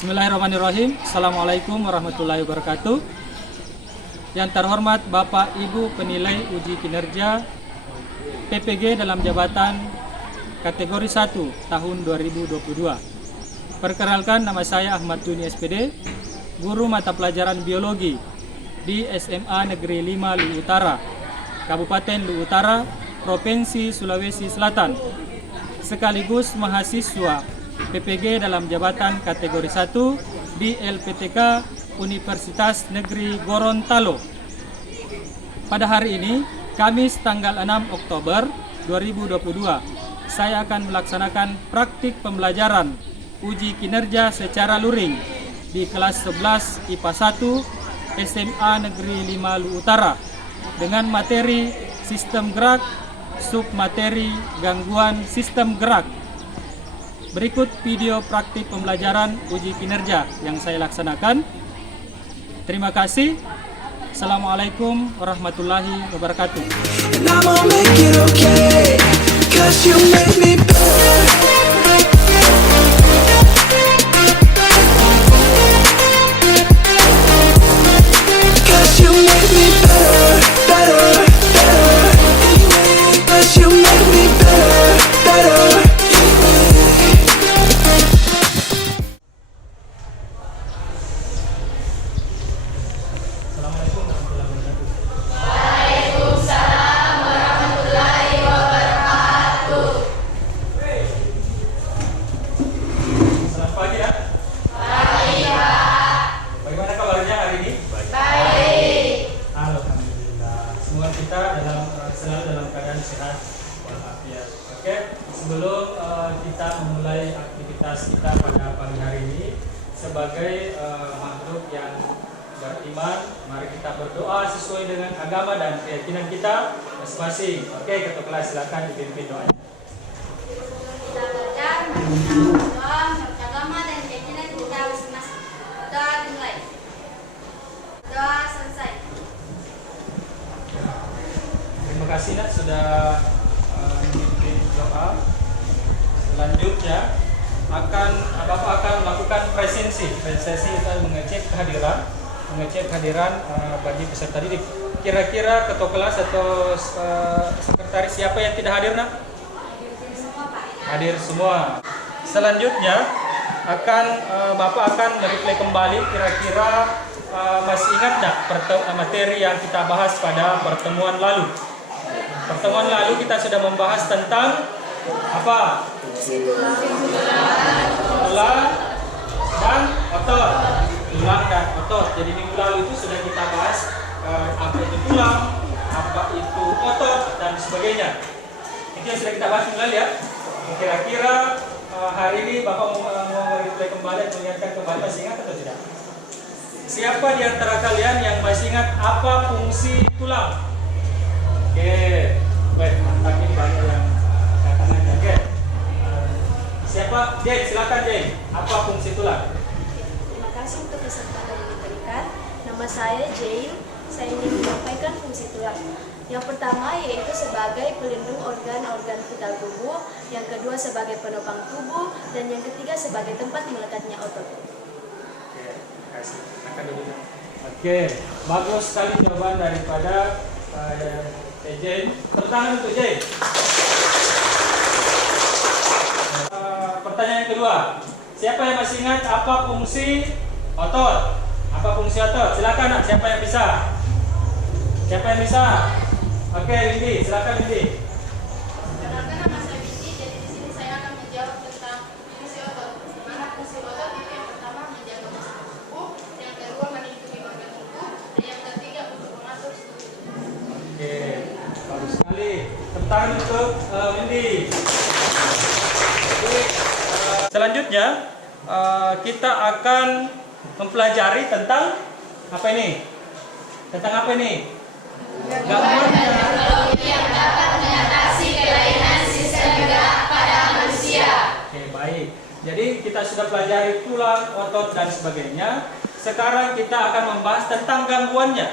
Bismillahirrahmanirrahim. Assalamualaikum warahmatullahi wabarakatuh. Yang terhormat Bapak Ibu penilai uji kinerja PPG dalam jabatan kategori 1 tahun 2022. Perkenalkan, nama saya Ahmad Juni SPD, guru mata pelajaran biologi di SMA Negeri 5 Luwu Utara, Kabupaten Luwu Utara, Provinsi Sulawesi Selatan, sekaligus mahasiswa PPG dalam jabatan kategori 1 di LPTK Universitas Negeri Gorontalo. Pada hari ini, Kamis tanggal 6 Oktober 2022, saya akan melaksanakan praktik pembelajaran uji kinerja secara luring di kelas 11 IPA 1 SMA Negeri 5 Luwu Utara dengan materi sistem gerak, submateri gangguan sistem gerak. Berikut video praktik pembelajaran uji kinerja yang saya laksanakan. Terima kasih. Assalamualaikum warahmatullahi wabarakatuh. Selalu dalam keadaan sehat walafiat. Oke, sebelum kita memulai aktivitas kita pada pagi hari ini sebagai makhluk yang beriman, mari kita berdoa sesuai dengan agama dan keyakinan kita masing-masing. Oke, ketua kelas silakan dipimpin doanya. Kita baca doa menurut agama dan keyakinan kita masing-masing. Doa dimulai. Doa selesai. Terima kasih Nak sudah memimpin doa. Selanjutnya Bapak akan melakukan presensi. Presensi itu mengecek kehadiran bagi peserta didik. Kira-kira ketua kelas atau sekretaris siapa yang tidak hadir Nak? Hadir semua. Selanjutnya Bapak akan mereplay kembali kira-kira masih ingat tidak materi yang kita bahas pada pertemuan lalu. Pertemuan lalu kita sudah membahas tentang apa? Tulang dan otot. Tulang dan otot. Jadi minggu lalu itu sudah kita bahas apa itu tulang, apa itu otot dan sebagainya. Itu yang sudah kita bahas minggu lalu ya. Kira-kira hari ini Bapak mau mereplay kembali dan mengingatkan kembali, masih ingat atau tidak? Siapa di antara kalian yang masih ingat apa fungsi tulang? Oke, baik, mantap, ini banyak yang katanya. Oke, siapa? Jane, silakan Jane. Apa fungsi tulang? Terima kasih untuk kesempatan yang diberikan. Nama saya Jane. Saya ingin menyampaikan fungsi tulang. Yang pertama yaitu sebagai pelindung organ-organ vital tubuh, yang kedua sebagai penopang tubuh, dan yang ketiga sebagai tempat melekatnya otot. Oke, terima kasih. Akan dulu. Oke, bagus sekali jawaban daripada Jane. Tepuk tangan untuk Jane. Pertanyaan kedua, siapa yang masih ingat apa fungsi otot? Apa fungsi otot? Silakan Nak, siapa yang bisa? Siapa yang bisa? Oke, Windy, silakan Windy. Perkenalkan, nama saya Windy. Jadi di sini saya akan menjawab tentang fungsi otot. Di mana fungsi otot itu yang pertama menjaga massa tubuh, yang kedua melindungi organ tubuh, dan yang ketiga untuk mengatur suhu tubuh. Oke, bagus sekali. Tepuk tangan untuk Windy. Selanjutnya kita akan mempelajari tentang apa ini? Tentang apa ini? Gangguan yang dapat mengatasi kelainan sistem gerak pada manusia. Oke, baik. Jadi kita sudah pelajari tulang, otot dan sebagainya. Sekarang kita akan membahas tentang gangguannya.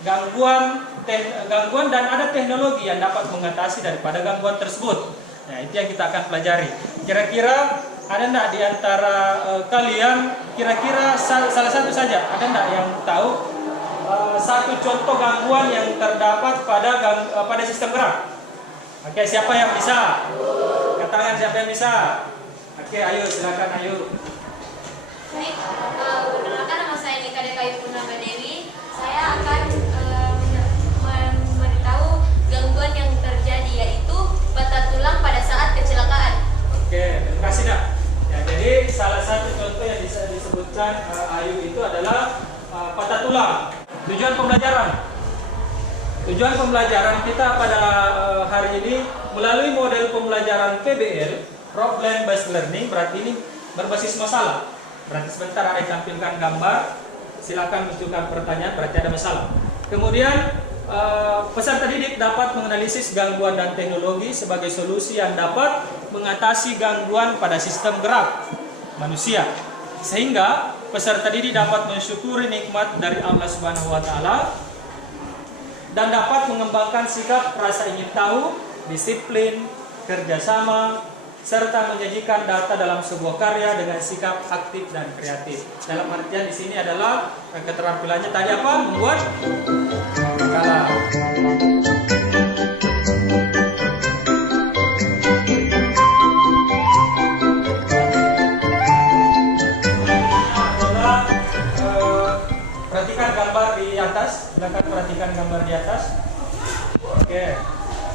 Gangguan dan ada teknologi yang dapat mengatasi daripada gangguan tersebut. Nah, itu yang kita akan pelajari. Kira-kira Ada enggak di antara kalian kira-kira salah satu saja, ada enggak yang tahu satu contoh gangguan yang terdapat pada sistem gerak? Oke, siapa yang bisa? Katakan siapa yang bisa? Oke, ayo silakan ayo. Baik, perkenalkan nama saya Nika Dekayu Purnama Dewi. Saya akan memberitahu gangguan yang terjadi, yaitu patah tulang pada saat kecelakaan. Oke, terima kasih Nak. Ya, jadi salah satu contoh yang bisa disebutkan Ayu itu adalah patah tulang. Tujuan pembelajaran kita pada hari ini melalui model pembelajaran PBL, Problem Based Learning, berarti ini berbasis masalah. Berarti sebentar ada tampilkan gambar, silakan munculkan pertanyaan, berarti ada masalah. Kemudian peserta didik dapat menganalisis gangguan dan teknologi sebagai solusi yang dapat mengatasi gangguan pada sistem gerak manusia, sehingga peserta didik dapat mensyukuri nikmat dari Allah Subhanahu wa taala dan dapat mengembangkan sikap rasa ingin tahu, disiplin, kerjasama, serta menyajikan data dalam sebuah karya dengan sikap aktif dan kreatif. Dalam artian di sini adalah keterampilannya tadi apa? Membuat skala. Perhatikan gambar di atas, silakan perhatikan gambar di atas. Oke,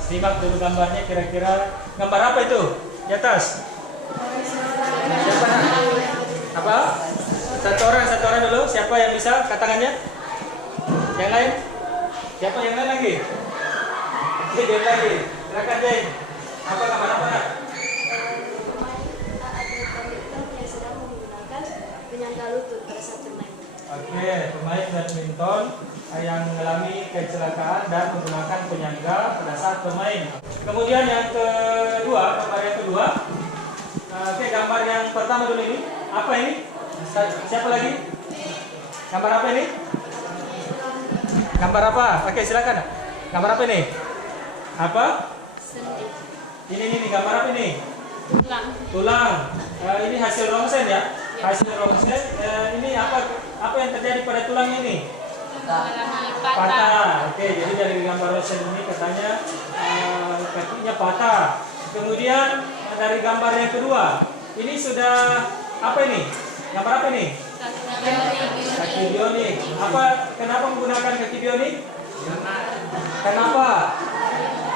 simak dulu gambarnya, kira-kira gambar apa itu di atas? Siapa? Apa? Satu orang dulu. Siapa yang bisa? Katakannya. Yang lain? Siapa yang lain lagi? Oke, dia lagi. Silakan Jane. Apa gambar apa? Yang sedang menggunakan penyangga lutut pada saat bermain. Oke, pemain badminton yang mengalami kecelakaan dan menggunakan penyangga pada saat bermain. Kemudian yang kedua, gambar yang kedua. Oke, gambar yang pertama dulu ini. Apa ini? Siapa lagi? Gambar apa ini? Gambar apa? Oke, silakan. Gambar apa ini? Apa? Sendi. Ini gambar apa ini? Tulang. Ini hasil rongsen ya. Hasil rongsen. Ini apa yang terjadi pada tulangnya ini? Patah. Oke, jadi dari gambar rongsen ini katanya kakinya patah. Kemudian dari gambar yang kedua, ini sudah apa ini? Gambar apa ini? Kaki bionik. Kenapa menggunakan kaki bionik? Kenapa?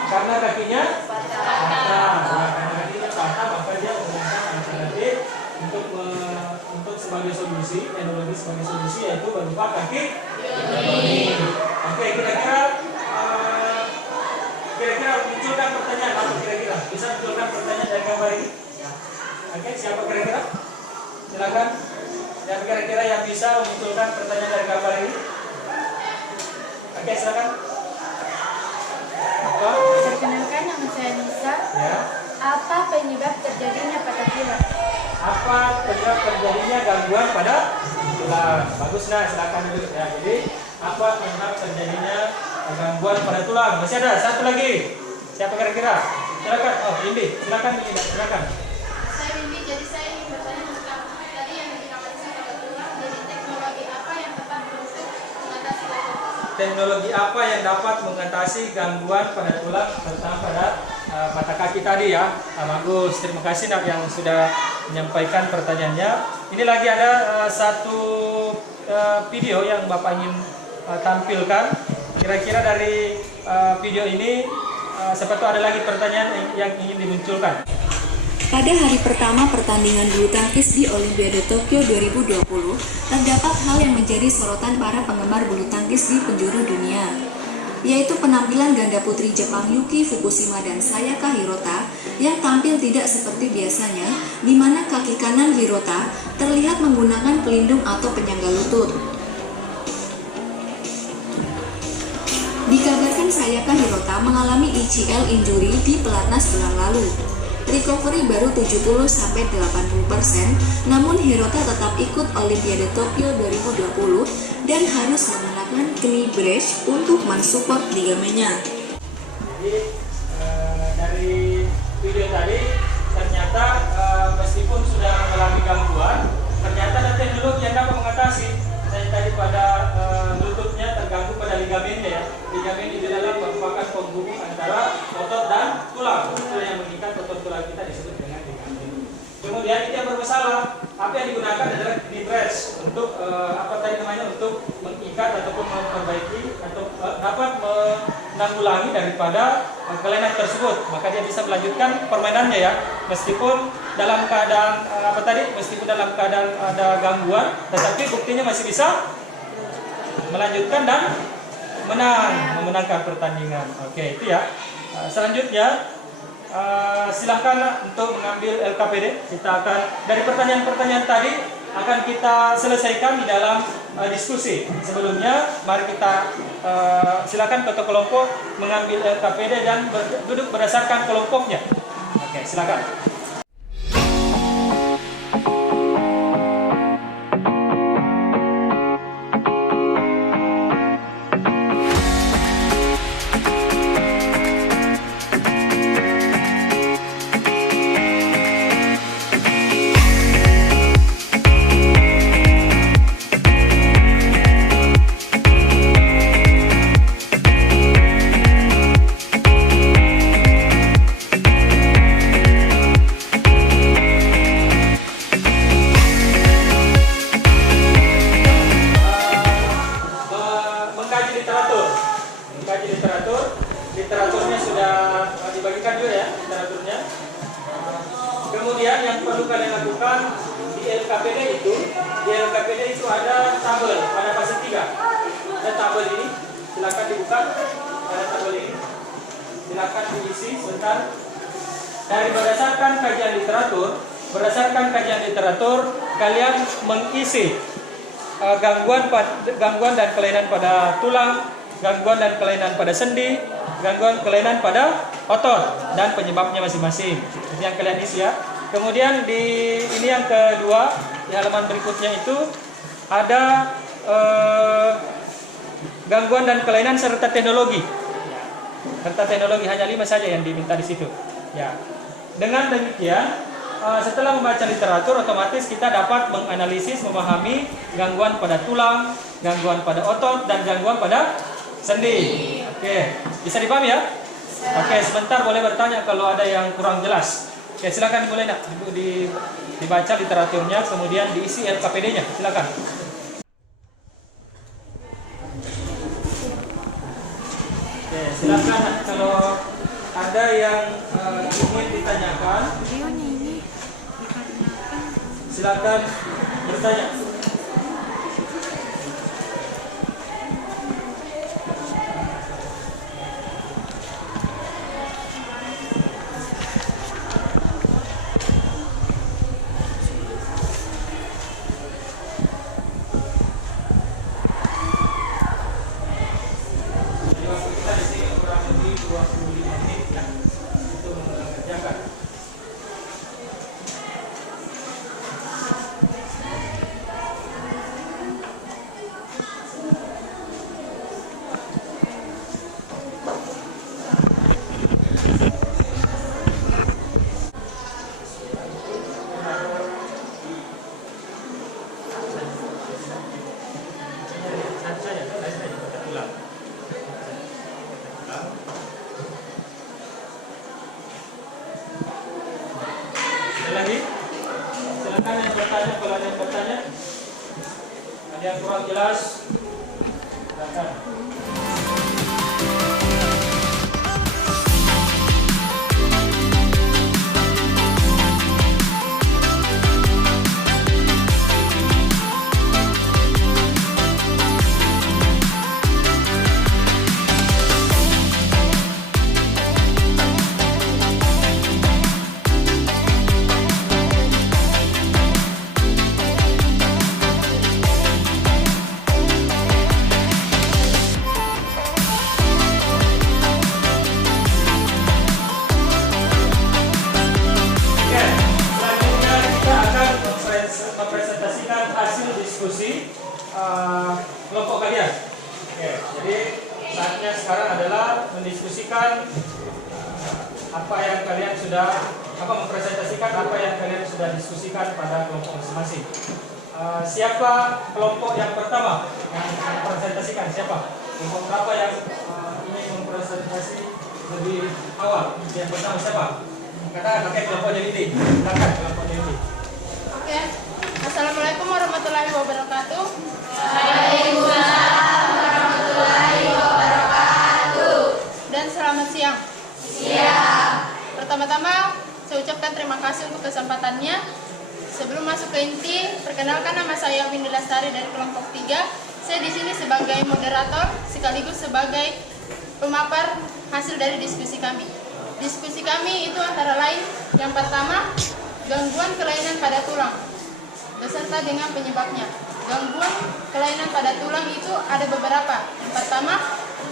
Karena kakinya patah. Karena kakinya patah, maka dia menggunakan alternatif untuk sebagai solusi, teknologi sebagai solusi, yaitu berupa kaki bionik. Oke, kira-kira munculkan pertanyaan apa kira-kira? Bisa munculkan pertanyaan dari gambar ini? Oke, siapa kira-kira? Silakan. Yang kira-kira yang bisa memunculkan pertanyaan dari gambar ini? Oke, silakan. Apa? Perkenalkan, nama saya Nisa. Ya. Apa penyebab terjadinya patah tulang? Apa penyebab terjadinya gangguan pada tulang? Bagus, nah silakan dulu. Ya, jadi apa penyebab terjadinya gangguan pada tulang? Masih ada satu lagi. Siapa kira-kira? Silakan. Oh, Indi. Silakan, Indi. Silakan. Saya Windy, jadi saya ingin bertanya tentang tadi yang dikatakan pada tulang. Jadi teknologi apa yang tepat untuk mengatasi gangguan? Teknologi apa yang dapat mengatasi gangguan pada tulang, terutama pada patah kaki tadi ya? Bagus. Terima kasih Nak yang sudah menyampaikan pertanyaannya. Ini lagi ada satu video yang Bapak ingin tampilkan. Kira-kira dari video ini siapa tahu ada lagi pertanyaan yang ingin dimunculkan. Pada hari pertama pertandingan bulu tangkis di Olimpiade Tokyo 2020, terdapat hal yang menjadi sorotan para penggemar bulu tangkis di penjuru dunia, yaitu penampilan ganda putri Jepang Yuki Fukushima dan Sayaka Hirota yang tampil tidak seperti biasanya, di mana kaki kanan Hirota terlihat menggunakan pelindung atau penyangga lutut. Dikabarkan Sayaka Hirota mengalami ACL injury di pelatnas bulan lalu. Recovery baru 70-80%, namun Hirota tetap ikut Olimpiade Tokyo 2020 dan harus menggunakan knee brace untuk mensupport ligamennya. Jadi dari video tadi ternyata ternyata meskipun sudah mengalami gangguan, ternyata ada teknologi yang dapat mengatasi. Saya tadi pada lututnya terganggu pada ligamennya ya. Ligamen itu adalah merupakan penghubung antara otot dan tulang. Itu yang mengikat otot tulang kita disebut dengan ligamen. Kemudian itu yang bermasalah. Apa yang digunakan adalah knee brace untuk untuk mengikat ataupun memperbaiki atau dapat menanggulangi daripada kelainan tersebut. Maka dia bisa melanjutkan permainannya ya. Meskipun dalam keadaan meskipun dalam keadaan ada gangguan, tetapi buktinya masih bisa melanjutkan dan memenangkan pertandingan. Oke, itu ya. Selanjutnya silahkan untuk mengambil LKPD. Kita akan dari pertanyaan-pertanyaan tadi akan kita selesaikan di dalam diskusi. Sebelumnya mari kita silakan ketua kelompok mengambil LKPD dan duduk berdasarkan kelompoknya. Oke, silakan. Literaturnya sudah dibagikan juga ya, literaturnya. Kemudian yang perlu kalian lakukan di LKPD itu ada tabel pada fase 3. Ada tabel ini, silakan dibuka. Ada tabel ini, silakan diisi sebentar. Dari berdasarkan kajian literatur, kalian mengisi gangguan dan kelainan pada tulang, gangguan dan kelainan pada sendi, gangguan kelainan pada otot dan penyebabnya masing-masing. Itu yang kalian isi ya. Kemudian ini yang kedua, di halaman berikutnya itu ada gangguan dan kelainan serta teknologi. Serta teknologi hanya 5 saja yang diminta di situ. Ya. Dengan demikian, setelah membaca literatur, otomatis kita dapat menganalisis, memahami gangguan pada tulang, gangguan pada otot, dan gangguan pada sendi. Oke, bisa dipahami ya? Oke, sebentar boleh bertanya kalau ada yang kurang jelas. Oke, silakan mulai nak dibaca literaturnya, kemudian diisi LKPD-nya. Silakan. Oke, silakan kalau ada yang ingin ditanyakan. Silakan bertanya. Lagi, silakan yang bertanya. Kalau ada yang bertanya, ada yang kurang jelas, silakan. Diskusi kelompok kalian. Oke, jadi saatnya sekarang adalah mendiskusikan apa yang kalian sudah mempresentasikan apa yang kalian sudah diskusikan pada kelompok masing-masing. Siapa kelompok yang pertama yang mempresentasikan? Siapa? Kelompok berapa yang ingin mempresentasi lebih awal? Yang pertama siapa? Karena pakai kelompok jadi silakan kelompok jadi. Oke. Assalamualaikum warahmatullahi wabarakatuh. Dan selamat siang. Pertama-tama saya ucapkan terima kasih untuk kesempatannya. Sebelum masuk ke inti, perkenalkan nama saya Windy Lestari dari kelompok 3. Saya di sini sebagai moderator sekaligus sebagai pemapar hasil dari diskusi kami. Diskusi kami itu antara lain yang pertama, gangguan kelainan pada tulang beserta dengan penyebabnya. Gangguan kelainan pada tulang itu ada beberapa. Yang pertama,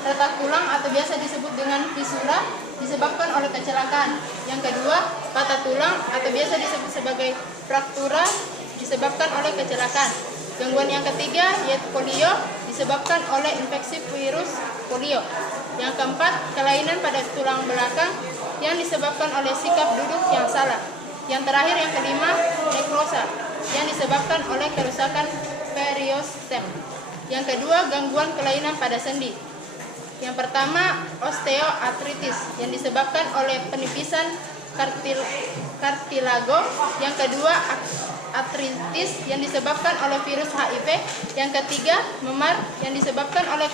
retak tulang atau biasa disebut dengan fisura disebabkan oleh kecelakaan. Yang kedua, patah tulang atau biasa disebut sebagai fraktura disebabkan oleh kecelakaan. Gangguan yang ketiga yaitu polio disebabkan oleh infeksi virus polio. Yang keempat, kelainan pada tulang belakang yang disebabkan oleh sikap duduk yang salah. Yang terakhir yang kelima, nekrosa yang disebabkan oleh kerusakan periostem. Yang kedua, gangguan kelainan pada sendi. Yang pertama, osteoartritis yang disebabkan oleh penipisan kartilago. Yang kedua, artritis yang disebabkan oleh virus HIV. Yang ketiga, memar yang disebabkan oleh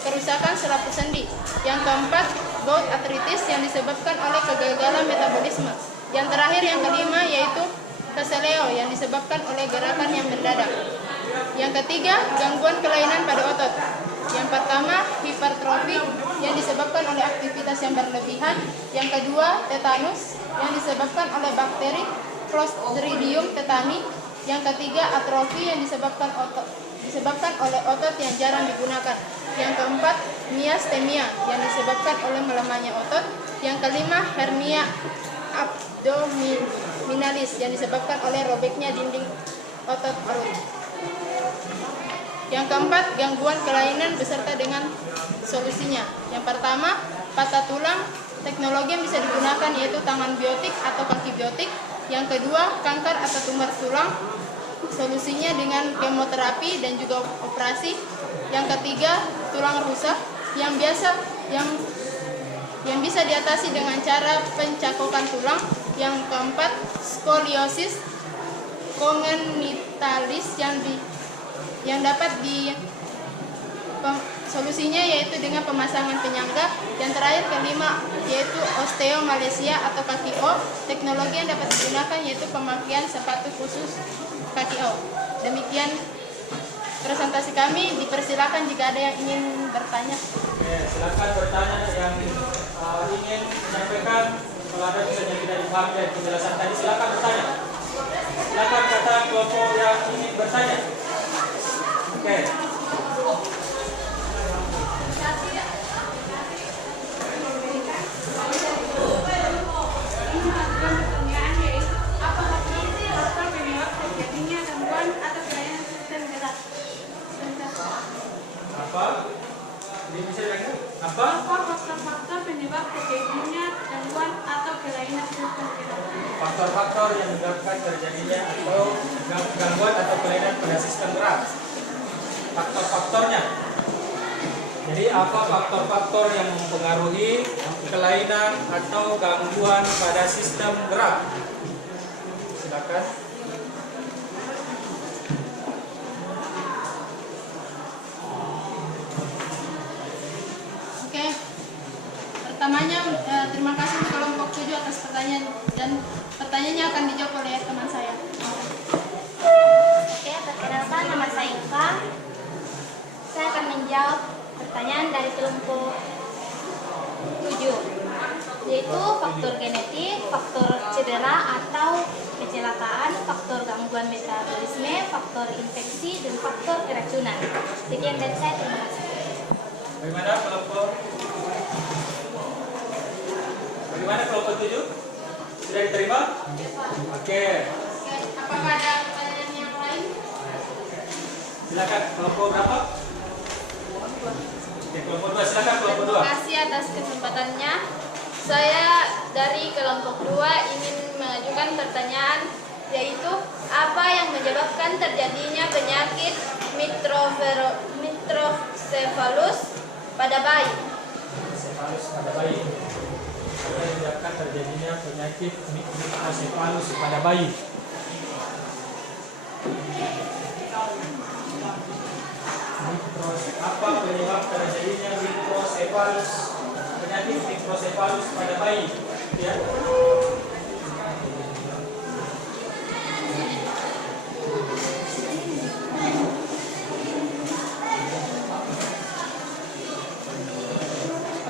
kerusakan selaput sendi. Yang keempat, gout artritis yang disebabkan oleh kegagalan metabolisme. Yang terakhir yang kelima yaitu keseleo yang disebabkan oleh gerakan yang mendadak. Yang ketiga, gangguan kelainan pada otot. Yang pertama, hipertrofi yang disebabkan oleh aktivitas yang berlebihan. Yang kedua, tetanus yang disebabkan oleh bakteri Clostridium tetani. Yang ketiga, atrofi yang disebabkan oleh otot yang jarang digunakan. Yang keempat, miasthenia yang disebabkan oleh melemahnya otot. Yang kelima, hernia abdominalis yang disebabkan oleh robeknya dinding otot perut. Yang keempat, gangguan kelainan beserta dengan solusinya. Yang pertama, patah tulang. Teknologi yang bisa digunakan yaitu tangan biotik atau kaki biotik. Yang kedua, kanker atau tumor tulang. Solusinya dengan kemoterapi dan juga operasi. Yang ketiga, tulang rusak yang bisa diatasi dengan cara pencakokan tulang. Yang keempat, skoliosis kongenitalis yang dapat solusinya yaitu dengan pemasangan penyangga. Yang terakhir kelima yaitu osteomalacia atau kaki O. Teknologi yang dapat digunakan yaitu pemakaian sepatu khusus kaki O. Demikian presentasi kami. Dipersilakan jika ada yang ingin bertanya. Silakan bertanya yang ingin menyampaikan. Kalau ada misalnya tidak dipahami dari penjelasan tadi, silakan bertanya. Silakan kata kelompok yang ingin bertanya. Oke. Apa? Jadi bisa lagi? Apa? Faktor-faktor penyebab terjadinya gangguan atau kelainan sistem gerak? Faktor-faktor yang menyebabkan terjadinya atau gangguan atau kelainan pada sistem gerak. Faktor-faktornya. Jadi apa faktor-faktor yang mempengaruhi kelainan atau gangguan pada sistem gerak? Silakan. Oke. Pertamanya terima kasih untuk kelompok 7 atas pertanyaan dan pertanyaannya akan dijawab oleh teman saya. Oke, perkenalkan nama saya Iva. Saya akan menjawab pertanyaan dari kelompok 7, yaitu faktor genetik, faktor cedera atau kecelakaan, faktor gangguan metabolisme, faktor infeksi, dan faktor keracunan. Sekian dari saya, terima kasih. Bagaimana kelompok 7? Sudah diterima? Oke. Apakah ada pertanyaan yang lain? Silakan kelompok berapa? Oke, kelompok 2, silakan kelompok 2. Terima kasih atas kesempatannya. Saya dari kelompok 2 ingin mengajukan pertanyaan, yaitu apa yang menyebabkan terjadinya penyakit mikrocephalus pada bayi. Mikrocephalus pada bayi. Apa yang menyebabkan terjadinya penyakit mikrocephalus pada bayi? Apa penyebab terjadinya penyakit mikrocephalus pada bayi? Ya.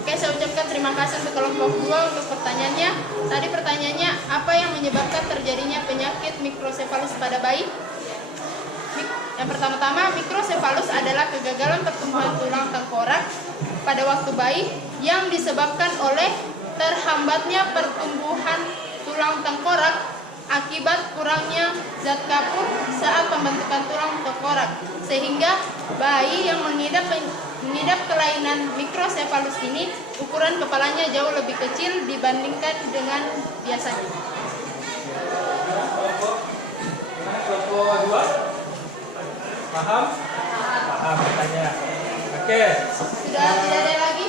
Oke, saya ucapkan terima kasih untuk kelompok 2 untuk pertanyaannya. Tadi pertanyaannya, apa yang menyebabkan terjadinya penyakit mikrocephalus pada bayi? Yang pertama-tama, mikrocephalus adalah kegagalan pertumbuhan tulang tengkorak pada waktu bayi yang disebabkan oleh terhambatnya pertumbuhan tulang tengkorak akibat kurangnya zat kapur saat pembentukan tulang tengkorak, sehingga bayi yang mengidap kelainan mikrocephalus ini ukuran kepalanya jauh lebih kecil dibandingkan dengan biasanya. Kelompok 2 paham? Paham pertanyaan. Oke. Sudah tidak ada lagi?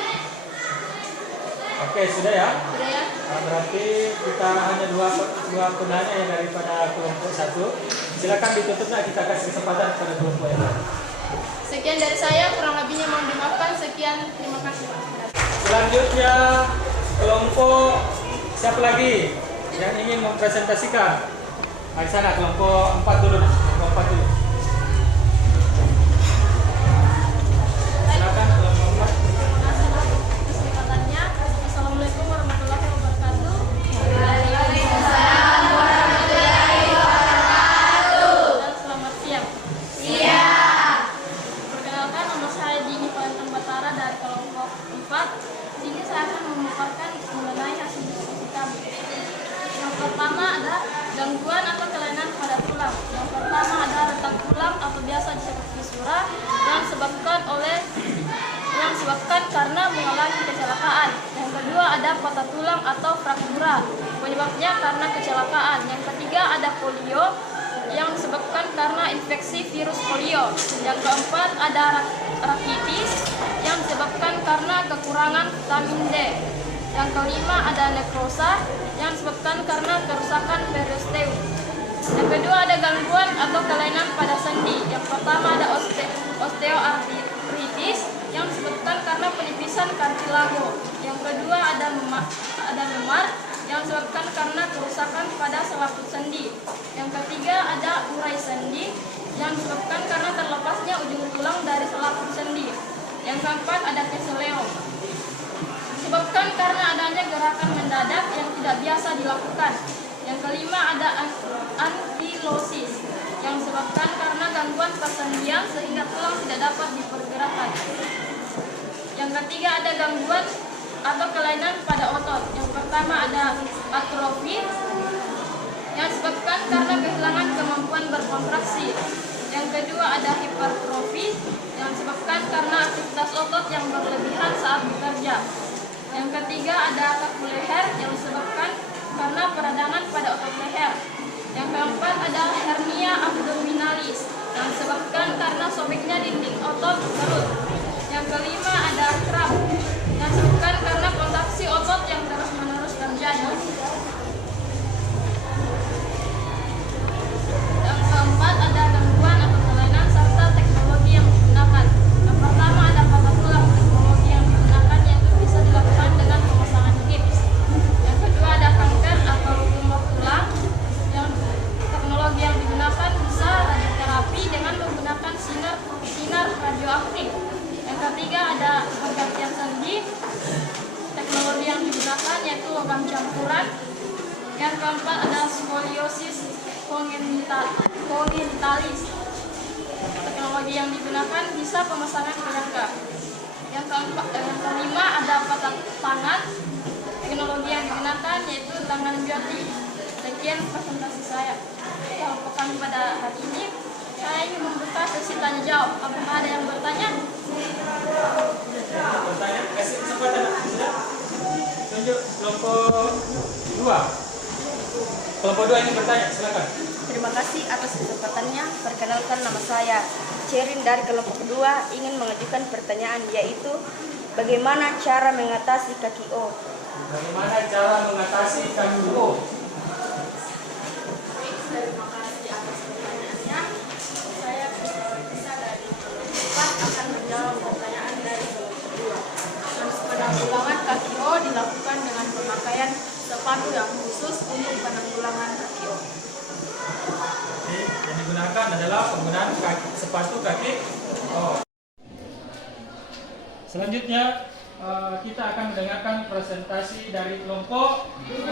Oke, sudah ya? Sudah ya? Berarti kita hanya dua penanya ya daripada kelompok 1. Silakan ditutup, kita kasih kesempatan kepada kelompok yang lain. Sekian dari saya, kurang lebihnya mohon dimaafkan. Sekian, terima kasih. Selanjutnya kelompok siapa lagi yang ingin mempresentasikan? Di sana kelompok 4 dulu. Kelompok 4 dulu. Silakan kelompok 4. Kesempatannya. Assalamualaikum warahmatullahi wabarakatuh. Dan selamat siang. Perkenalkan, nama saya Dini Valentine Batara dari kelompok 4. Sini saya akan memaparkan mengenai hasil diskusi kami. Yang pertama ada gangguan atau kelainan pada tulang. Yang pertama ada retak tulang atau biasa disebut fisura yang disebabkan karena mengalami kecelakaan. Yang kedua ada patah tulang atau fraktura, penyebabnya karena kecelakaan. Yang ketiga ada polio yang disebabkan karena infeksi virus polio. Yang keempat ada rakitis yang disebabkan karena kekurangan vitamin D. Yang kelima ada nekrosa yang disebabkan karena kerusakan periosteum. Yang kedua ada gangguan atau kelainan pada sendi. Yang pertama ada osteoartritis yang disebabkan karena penipisan kartilago. Yang kedua ada memar yang disebabkan karena kerusakan pada selaput sendi. Yang ketiga ada urai sendi yang disebabkan karena terlepasnya ujung tulang dari selaput sendi. Yang keempat ada keseleo, disebabkan karena adanya gerakan mendadak yang tidak biasa dilakukan. Yang kelima ada ankylosis yang disebabkan karena gangguan persendian sehingga tulang tidak dapat dipergerakkan. Yang ketiga ada gangguan atau kelainan pada otot. Yang pertama ada atrofi yang disebabkan karena kehilangan kemampuan berkontraksi. Yang kedua ada hipertrofi yang disebabkan karena aktivitas otot yang berlebihan saat bekerja. Yang ketiga ada kaku leher yang disebabkan karena peradangan pada otot leher. Yang keempat ada hernia abdominalis yang disebabkan karena sobeknya dinding otot perut. Yang kelima ada kramp yang disebabkan karena kontraksi otot yang terus-menerus terjadi. Yang keempat ada gangguan atau kelainan serta teknologi yang digunakan. Yang pertama ada patah tulang. Teknologi yang digunakan yaitu bisa dilakukan dengan pemasangan gips. Yang kedua ada kanker atau tumor tulang. Yang teknologi yang digunakan bisa radioterapi dengan menggunakan sinar radioaktif. Yang ketiga ada pergantian sendi. Teknologi yang digunakan yaitu logam campuran. Yang keempat ada skoliosis kongenitalis. Teknologi yang digunakan bisa pemasangan penyangga. Yang kelima ada patah tangan. Teknologi yang digunakan yaitu tangan bioti. Sekian presentasi saya. Kalau kami pada hari ini, saya ingin membuka sesi tanya jawab. Apakah ada yang bertanya? Bertanya, kasih kesempatan. Sudah? Tunjuk kelompok 2. Kelompok 2 ini bertanya, silakan. Terima kasih atas kesempatannya. Perkenalkan, nama saya Cerin dari kelompok kedua ingin mengajukan pertanyaan, yaitu bagaimana cara mengatasi kaki O? Bagaimana cara mengatasi kaki O? Terima kasih atas pertanyaannya. Saya bisa dari kelompok 4 akan menjawab pertanyaan dari kelompok 2. Penanggulangan kaki O dilakukan dengan pemakaian sepatu yang khusus untuk penanggulangan kaki O. Jadi, yang digunakan adalah penggunaan sepatu kaki O. Selanjutnya kita akan mendengarkan presentasi dari kelompok 2.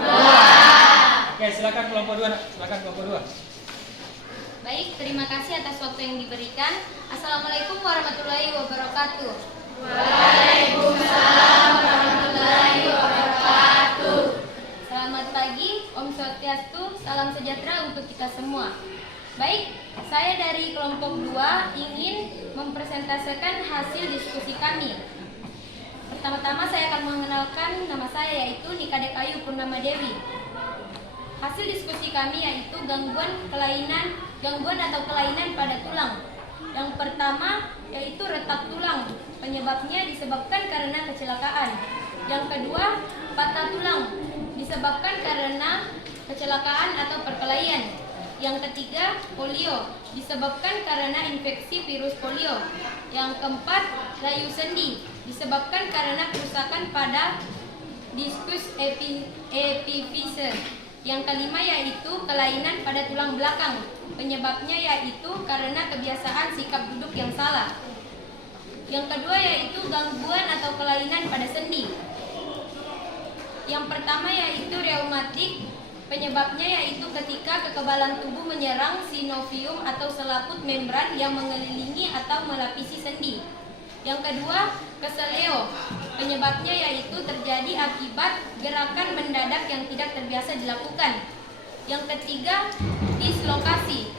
Oke, silakan kelompok 2. Silakan kelompok 2. Baik, terima kasih atas waktu yang diberikan. Assalamualaikum warahmatullahi wabarakatuh. Waalaikumsalam warahmatullahi wabarakatuh. Selamat pagi, Om Swastiastu, salam sejahtera untuk kita semua. Baik, saya dari kelompok 2 ingin mempresentasikan hasil diskusi kami. Pertama-tama saya akan mengenalkan nama saya, yaitu Nika Dekayu Purnama Dewi. Hasil diskusi kami yaitu gangguan atau kelainan pada tulang. Yang pertama yaitu retak tulang, penyebabnya disebabkan karena kecelakaan. Yang kedua, patah tulang, disebabkan karena kecelakaan atau perkelahian. Yang ketiga, polio, disebabkan karena infeksi virus polio. Yang keempat, layu sendi, disebabkan karena kerusakan pada diskus epiphyseal. Yang kelima yaitu kelainan pada tulang belakang, penyebabnya yaitu karena kebiasaan sikap duduk yang salah. Yang kedua yaitu gangguan atau kelainan pada sendi. Yang pertama yaitu reumatik, penyebabnya yaitu ketika kekebalan tubuh menyerang sinovium atau selaput membran yang mengelilingi atau melapisi sendi. Yang kedua, keseleo, penyebabnya yaitu terjadi akibat gerakan mendadak yang tidak terbiasa dilakukan. Yang ketiga, dislokasi,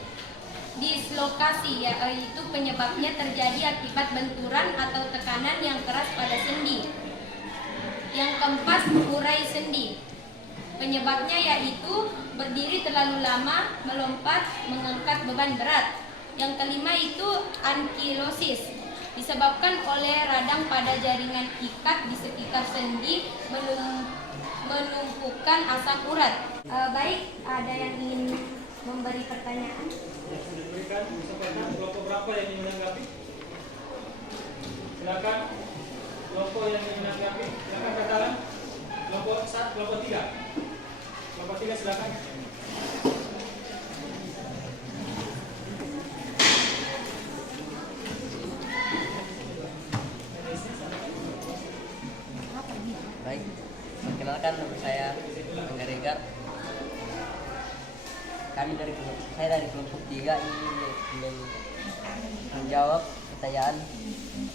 yaitu penyebabnya terjadi akibat benturan atau tekanan yang keras pada sendi. Yang keempat, urai sendi, penyebabnya yaitu berdiri terlalu lama, melompat, mengangkat beban berat. Yang kelima itu ankilosis, disebabkan oleh radang pada jaringan ikat di sekitar sendi menumpukan asam urat. Baik, ada yang ingin memberi pertanyaan? Diberikan kesempatan kelompok berapa yang ingin menanggapi? Silakan kelompok yang ingin menanggapi. Silakan katakan kelompok 1, kelompok 3. Kelompok 3 silakan. Baik, perkenalkan nama saya Angga Regar. Saya dari kelompok 3 ingin menjawab pertanyaan.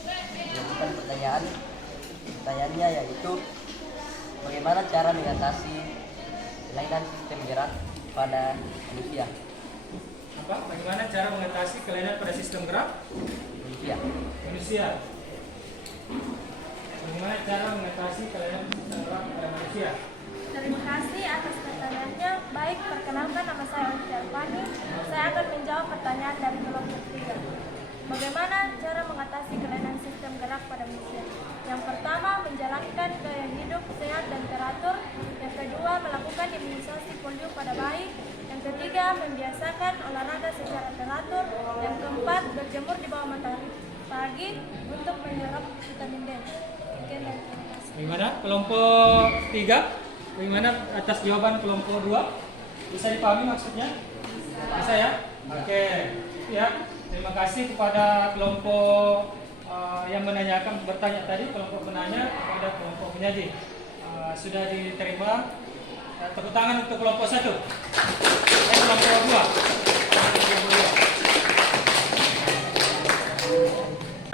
Mengajukan pertanyaannya yaitu bagaimana cara mengatasi kelainan sistem gerak pada manusia. Bagaimana cara mengatasi kelainan pada sistem gerak manusia? Bagaimana cara mengatasi kelainan sistem gerak pada manusia? Terima kasih atas pertanyaannya. Baik, perkenalkan nama saya Olivia Arfani. Saya akan menjawab pertanyaan dari kelompok 3. Bagaimana cara mengatasi kelainan sistem gerak pada manusia? Yang pertama, menjalankan gaya hidup sehat dan teratur. Yang kedua, melakukan imunisasi polio pada bayi. Yang ketiga, membiasakan olahraga secara teratur. Yang keempat, berjemur di bawah matahari pagi untuk menyerap vitamin D. Sekian dan terima kasih. Bagaimana kelompok 3? Bagaimana atas jawaban kelompok 2? Bisa dipahami maksudnya? Bisa ya? Oke. Ya. Terima kasih kepada kelompok yang bertanya tadi, kelompok penanya kepada kelompok penyaji. Sudah diterima. Tepuk tangan untuk kelompok 1. Kelompok 2.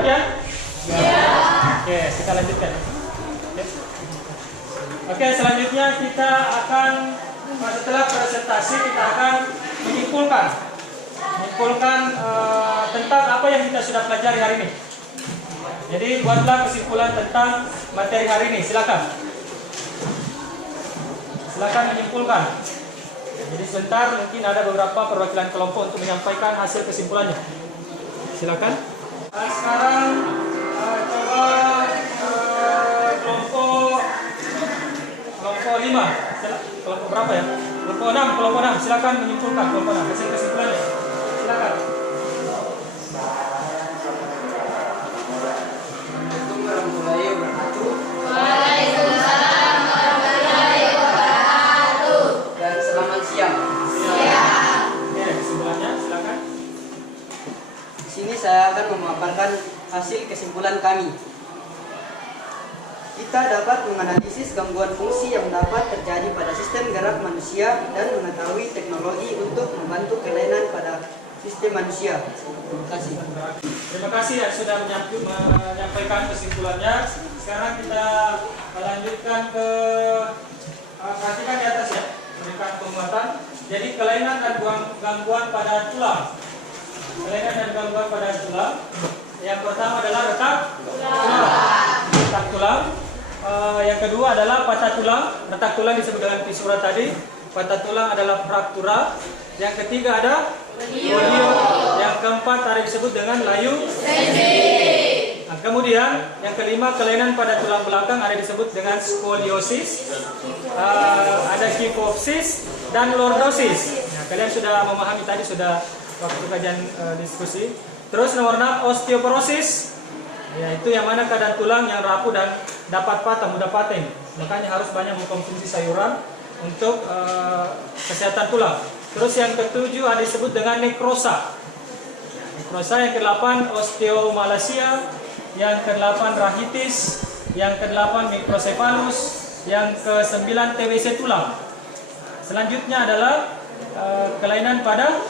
Ya? Oke, kita lanjutkan. Oke, selanjutnya kita akan setelah presentasi kita akan menyimpulkan tentang apa yang kita sudah pelajari hari ini. Jadi buatlah kesimpulan tentang materi hari ini. Silakan menyimpulkan. Jadi sebentar mungkin ada beberapa perwakilan kelompok untuk menyampaikan hasil kesimpulannya. Silakan. Sekarang coba kelompok 5. Kelompok berapa ya? Kelompok 6. Silakan menyimpulkan kelompok 6 hasil kesimpulannya. Silakan. Waalaikumsalam warahmatullahi wabarakatuh. Dan selamat siang. Oke, kesimpulannya silakan. Di sini saya akan memaparkan hasil kesimpulan kami. Kita dapat menganalisis gangguan fungsi yang dapat terjadi pada sistem gerak manusia dan mengetahui teknologi untuk membantu kelainan pada sistem manusia. Terima kasih. Terima kasih yang sudah menyampaikan kesimpulannya. Sekarang kita lanjutkan ke perhatikan di atas ya, berikan penguatan. Jadi kelainan dan gangguan pada tulang. Kelainan dan gangguan pada tulang. Yang pertama adalah retak tulang. Yang kedua adalah patah tulang. Retak tulang disebut dengan fisura tadi. Patah tulang adalah fraktura. Yang ketiga ada polio. Yang keempat ada disebut dengan layu. Nah, kemudian yang kelima kelainan pada tulang belakang ada disebut dengan skoliosis. Ada kifopsis dan lordosis. Nah, kalian sudah memahami tadi sudah waktu kajian diskusi. Terus nomor 6 osteoporosis. Yaitu yang mana keadaan tulang yang rapuh dan dapat patah, mudah patah. Makanya harus banyak mengkonsumsi sayuran untuk kesehatan tulang. Terus yang ketujuh ada disebut dengan nekrosa. Nekrosa. Yang ke-8 osteomalacia. Yang ke-8 rahitis. Yang ke-8 mikrocephalus. Yang ke-9 TBC tulang. Selanjutnya adalah kelainan pada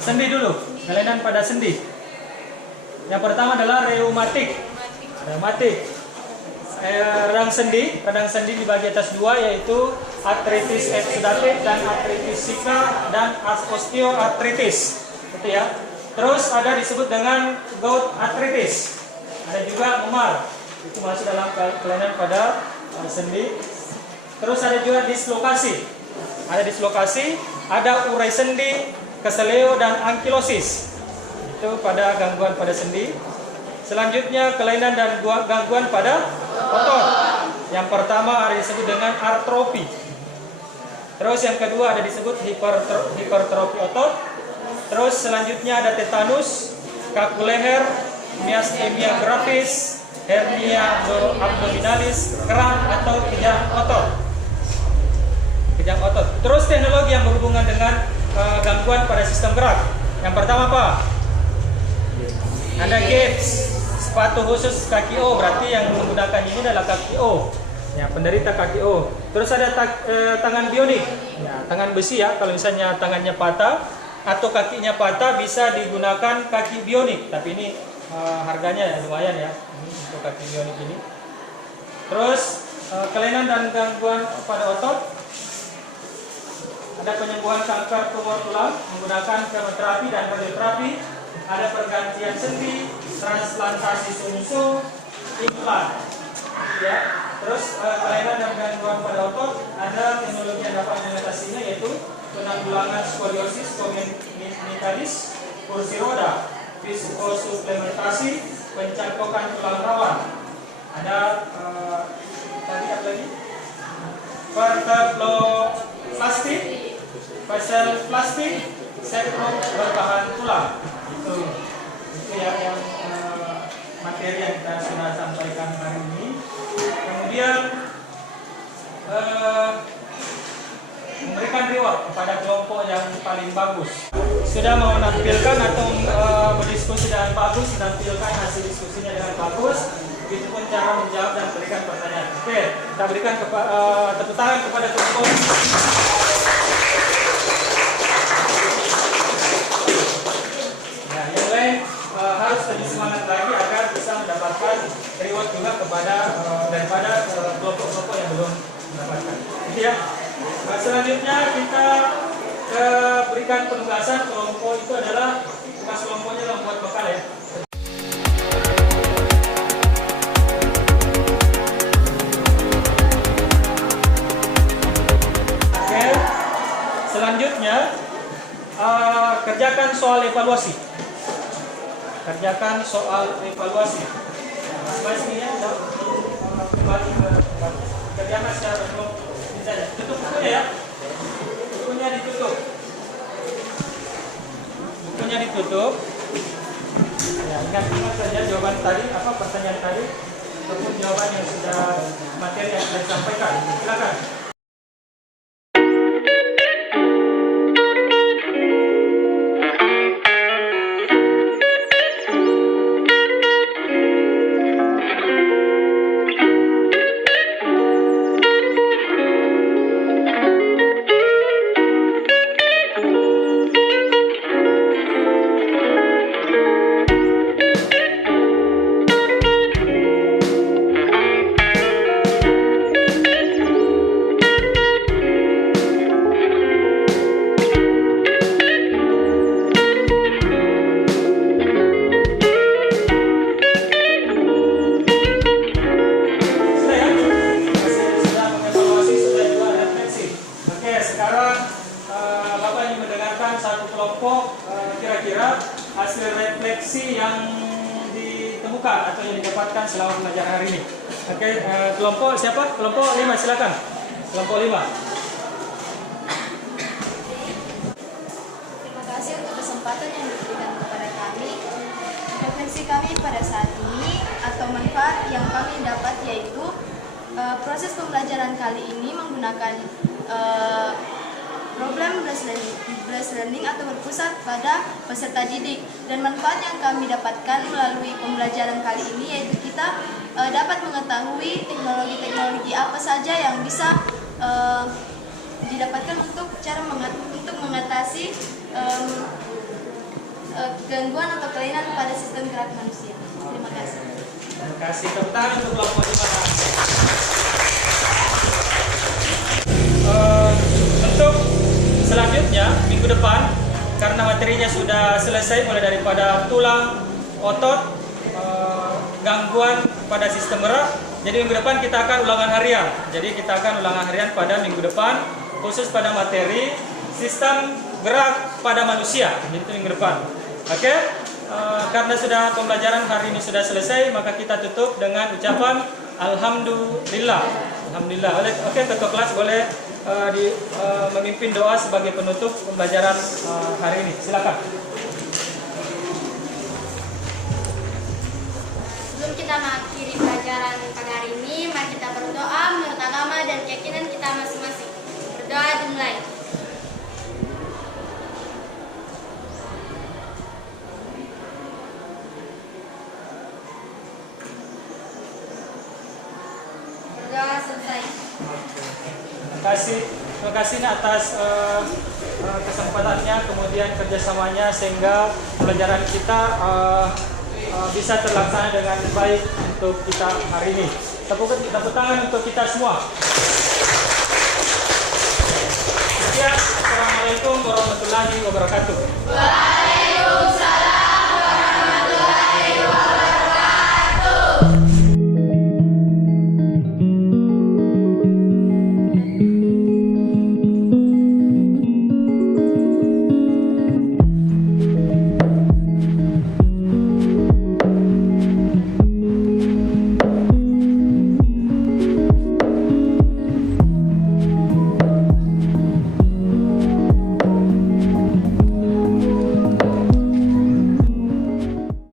sendi dulu. Kelainan pada sendi. Yang pertama adalah reumatik. Radang sendi dibagi atas dua, yaitu artritis exudatif dan artritis sika dan osteoartritis. Gitu ya. Terus ada disebut dengan gout arthritis. Ada juga memar. Itu masuk dalam kelainan pada sendi. Terus ada juga dislokasi. Ada urai sendi, keseleo dan ankilosis. Itu pada gangguan pada sendi. Selanjutnya kelainan dan gangguan pada otot. Yang pertama ada disebut dengan artropi. Terus yang kedua ada disebut hipertrofi otot. Terus selanjutnya ada tetanus, kaku leher, miastenia gravis, hernia abdominalis, kram atau kejang otot. Terus teknologi yang berhubungan dengan gangguan pada sistem gerak. Yang pertama apa? Ada gaps, sepatu khusus kaki O, berarti yang menggunakan ini adalah kaki O. Ya, penderita kaki O. Terus ada tangan bionik, ya, tangan besi ya. Kalau misalnya tangannya patah atau kakinya patah bisa digunakan kaki bionik. Tapi ini harganya lumayan ya, ini untuk kaki bionik ini. Terus kelainan dan gangguan pada otot. Ada penyembuhan kanker tumor tulang menggunakan kemoterapi dan radioterapi. Ada pergantian sendi, transplantasi sumsum, implan. Ya. Terus kelainan dan gangguan pada otot, ada teknologi yang dapat mengatasinya, yaitu penanggulangan skoliosis congenitalis, kursi roda, viskosuplementasi, pencangkokan tulang rawan. Ada tadi apa lagi? Vertebroplastik, facial plastik, sekrom berbahan tulang. Itu yang materi yang kita sudah sampaikan hari ini. Kemudian memberikan reward kepada kelompok yang paling bagus. Sudah menampilkan atau berdiskusi dengan bagus, menampilkan hasil diskusinya dengan bagus. Begitu pun cara menjawab dan berikan pertanyaan. Oke, kita berikan tepuk tangan kepada kelompok. Nah, yang lain harus lebih semangat lagi agar bisa mendapatkan reward juga daripada kelompok-kelompok yang belum mendapatkan. Gitu ya. Selanjutnya kita berikan penugasan kelompok itu adalah tugas kelompoknya membuat bekal ya. Kerjakan soal evaluasi. Kerjakan soal evaluasi. Mas ini ya, kembali ke kerjakan secara berkelompok. Tutup bukunya ya. Bukunya ditutup. Bukunya ditutup. Ya, ingat saja jawaban tadi, pertanyaan tadi, ataupun jawaban yang sudah materi yang sudah disampaikan. Silakan. Kira-kira hasil refleksi yang ditemukan atau yang didapatkan selama pembelajaran hari ini. Oke, kelompok siapa? Kelompok 5, silakan. Kelompok 5. Terima kasih untuk kesempatan yang diberikan kepada kami. Refleksi kami pada saat ini atau manfaat yang kami dapat yaitu proses pembelajaran kali ini menggunakan problem based learning atau berpusat pada peserta didik, dan manfaat yang kami dapatkan melalui pembelajaran kali ini yaitu kita dapat mengetahui teknologi-teknologi apa saja yang bisa didapatkan untuk mengatasi gangguan atau kelainan pada sistem gerak manusia. Terima kasih. Terima kasih. Tepuk tangan untuk kelompok 5. Untuk selanjutnya minggu depan, karena materinya sudah selesai mulai daripada tulang, otot, gangguan pada sistem gerak, jadi minggu depan kita akan ulangan harian. Jadi kita akan ulangan harian pada minggu depan khusus pada materi sistem gerak pada manusia, itu minggu depan. Oke, karena sudah pembelajaran hari ini sudah selesai, maka kita tutup dengan ucapan Alhamdulillah. Alhamdulillah. Oke, ketua kelas boleh memimpin doa sebagai penutup pembelajaran hari ini. Silakan. Sebelum kita mengakhiri pelajaran pada hari ini, mari kita berdoa menurut agama dan keyakinan kita masing-masing. Berdoa dimulai. Berdoa selesai. Terima kasih atas kesempatannya, kemudian kerjasamanya sehingga pelajaran kita bisa terlaksana dengan baik untuk kita hari ini. Tepuk tangan untuk kita semua. Sekian, Assalamualaikum warahmatullahi wabarakatuh. Waalaikumsalam.